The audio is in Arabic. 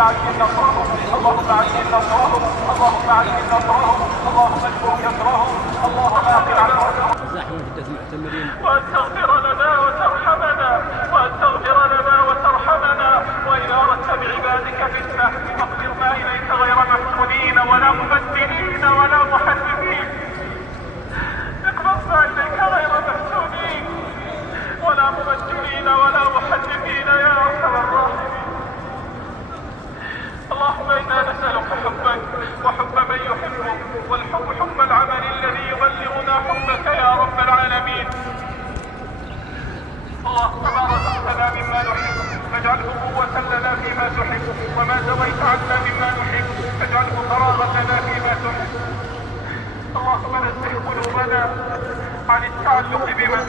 عجل نصرهم، اللهم عجل نصرهم، اللهم عجل نصرهم، اللهم اشفوا كسرهم، اللهم اقل عنهم زحمة عدة المعتمرين. وأن تغفر لنا وترحمنا، وأن تغفر لنا وترحمنا، وإن أردت بعبادك فتنة فاقبضنا إليك غير مفتونين ولا مبدلين ولا محرفين. اقبضنا إليك غير مفتونين ولا مبدلين ولا محرفين يا أرحم الراحمين. اللهم إنا نسألك حبك وحب من يحبك، والحب حب العمل الذي يبلغنا حبك يا رب العالمين. اللهم ما رزقتنا مما نحب فاجعله قوة لنا فيما تحب، وما زويت عنا مما نحب فاجعله فراغا لنا فيما تحب. اللهم نزه قلوبنا عن التعلق بمن